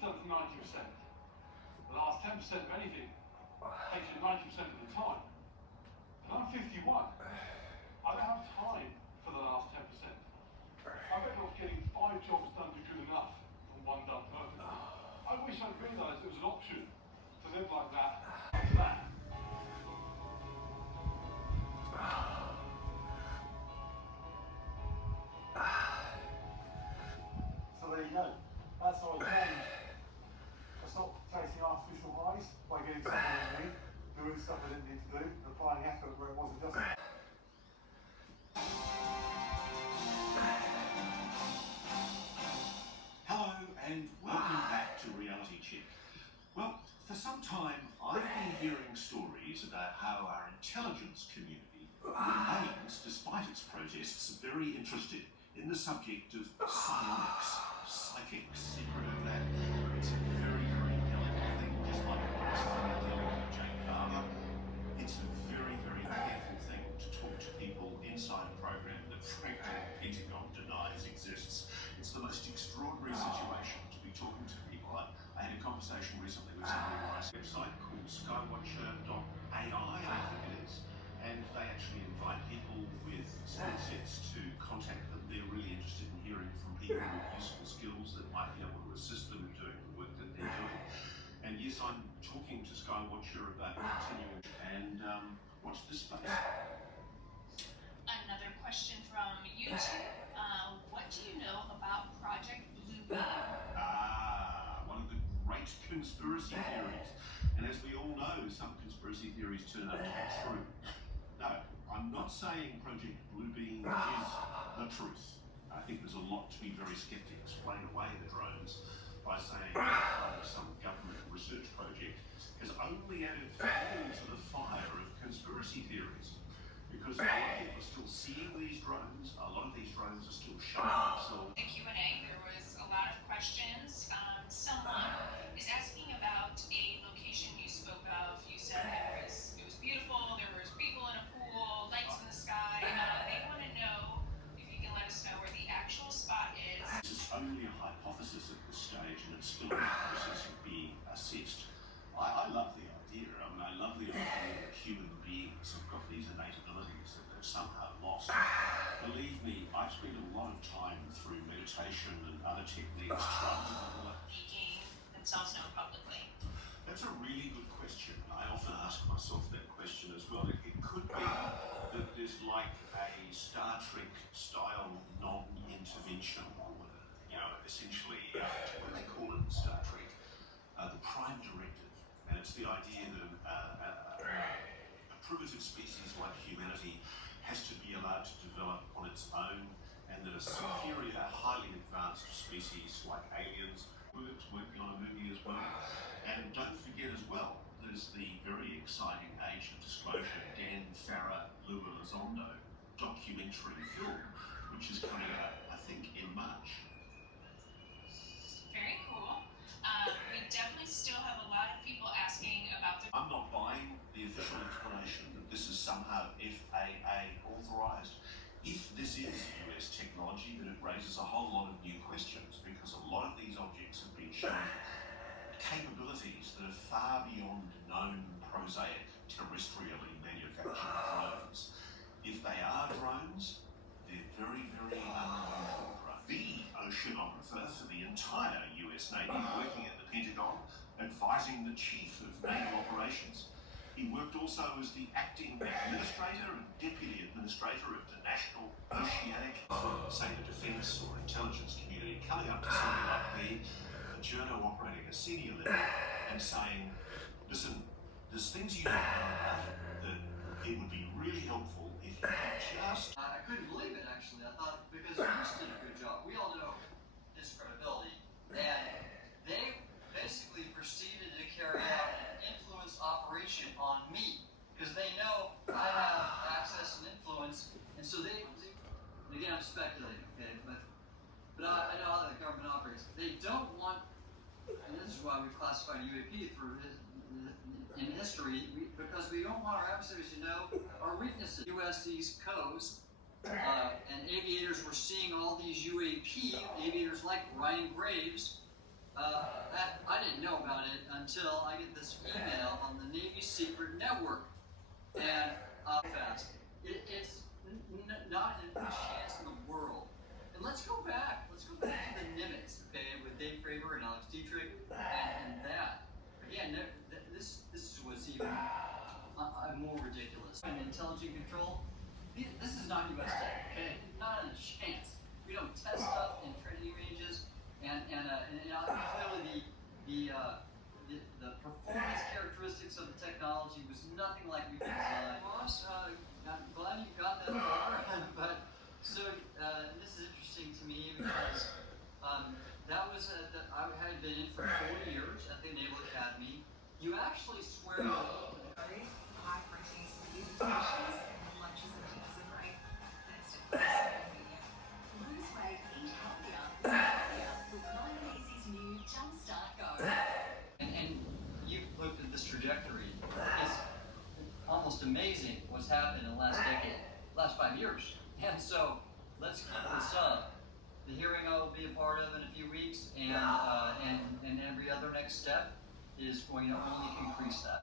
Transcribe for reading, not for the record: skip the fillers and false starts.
done for 90%. The last 10% of anything takes you 90% of the time. And I'm 51. I don't have time for the last 10%. I'm better off getting 5 jobs done to good enough than 1 done perfectly. I wish I'd realised there was an option to live like that. So there you go. That's how I changed. I stopped chasing artificial highs by getting someone in me, doing stuff I didn't need to do, and applying effort where it wasn't justified. Hello and welcome back to Reality Check. Well, for some time I've been hearing stories about how our intelligence community remains, despite its protests, very interested in the subject of psionics, psychics. You've heard of that? It's a very, very delicate thing, just like what's dealing with Jane Barber. It's a very, very painful thing to talk to people inside a program that frankly the Pentagon denies exists. It's the most extraordinary situation to be talking to people. I had a conversation recently with somebody who runs a website called skywatcher.ai, I think it is, and they actually invite people with skill sets to contact them. They're really interested in hearing from people with useful skills that might be able to assist them in doing the work that they're doing. And yes, I'm talking to Skywatcher about continuing. And watch this space. Another question from YouTube. What do you know about Project Bluebeam? One of the great conspiracy theories. And as we all know, some conspiracy theories turn out to be true. No, I'm not saying Project Bluebeam is the truth. I think there's a lot to be very skeptic, explain away the drones by saying that some government research project has only added fuel to the fire of conspiracy theories. Because a lot of people are still seeing these drones, a lot of these drones are still showing themselves. The Q&A, there was a lot of questions. Someone is asking about a location you spoke of. You said it was beautiful, there was people in a pool, lights in the sky. They want to know if you can let us know where the actual spot is. This is only a hypothesis at this stage, and it's still in the process of being assessed. I love the idea. I mean, I love the idea that human beings have got these innate abilities that they've somehow lost. Believe me, I've spent a lot of time through meditation and other techniques trying to develop. Making themselves known publicly. That's a really good question. I often ask myself that question as well. It could be that there's like a Star Trek style non-intervention, or essentially what do they call it in Star Trek? The Prime Directive. And it's the idea that a primitive species like humanity has to be allowed to develop on its own, and that a superior, highly advanced species like aliens working on a movie as well. And don't forget as well, there's the very exciting Age of Disclosure Dan Farah Lua Elizondo documentary film, which is coming out, I think, in March. Very cool. We definitely still have a lot of people asking about the... I'm not buying the official explanation that this is somehow FAA authorized. If this is US technology, then it raises a whole lot of new questions, because a lot of these objects have been shown capabilities that are far beyond known prosaic terrestrially manufactured drones. If they are drones, they're very, very unwonderful drones. The oceanographer for the entire US Navy, working at the Pentagon, advising the Chief of Naval Operations. He worked also as the acting administrator and deputy administrator of the National Oceanic, say the defence or intelligence community, coming up to somebody like me, a journo operating a senior level, and saying, listen, there's things you don't know about that it would be really helpful if you could just... I couldn't believe it, actually. I thought, because Bruce did a good job. We all know his credibility. And they basically proceeded to carry out an influence operation on me, because they know I have access and influence, and so they again, I'm speculating, okay, but I know how the government operates. They don't want, and this is why we classified UAP in history, because we don't want our adversaries to know our weaknesses. US East Coast, and aviators were seeing all these UAP, aviators like Ryan Graves, at until I get this email on the Navy secret network. And fast. It's not a chance in the world. And let's go back. Let's go back to the Nimitz, okay, with Dave Fravor and Alex Dietrich, and that. Again, this was even more ridiculous. And intelligent control. This is not U.S. tech, okay? Not a chance. We don't test stuff in training ranges, and clearly the performance characteristics of the technology was nothing like we could design. Ross, I'm glad you got that far, but so this is interesting to me because that was I had been in for 4 years at the Naval Academy. You actually swear to high protein presentations, lunches and dinners are great. That's convenient. Lose weight, eat healthier, live healthier with Lion Easy's new Jumpstart Go. and you've looked at this trajectory. It's almost amazing what's happened in the last decade, last 5 years. And so let's keep this up. The hearing I will be a part of in a few weeks, and every other next step is going to only increase that.